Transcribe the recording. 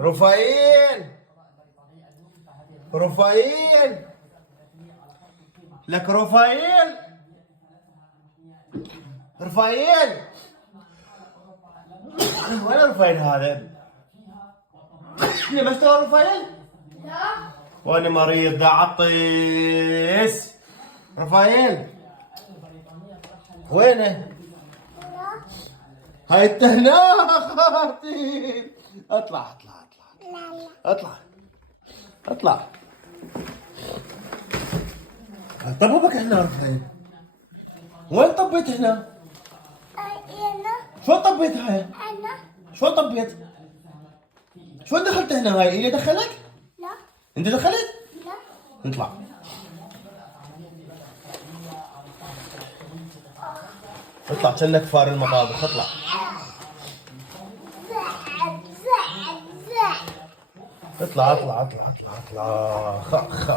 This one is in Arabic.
رفايل رفايل لك رفايل رفايل. وين رفايل هذا؟ لمست رفايل؟ لا. وانا مريض دا عطيس. رفايل وينه؟ هاي انت هنا خاطر. اطلع اطلع اطلع اطلع. طببك هنا رفايل. وين طبيت هنا؟ أنا. شو طبيت هاي؟ أنا. شو طبيت؟ شو دخلت هنا هاي؟ اللي دخلك؟ لا. انت دخلت؟ لا. اطلع. اطلع كأنك فار المطابخ. اطلع. اطلع اطلع اطلع اطلع اطلع. خ خ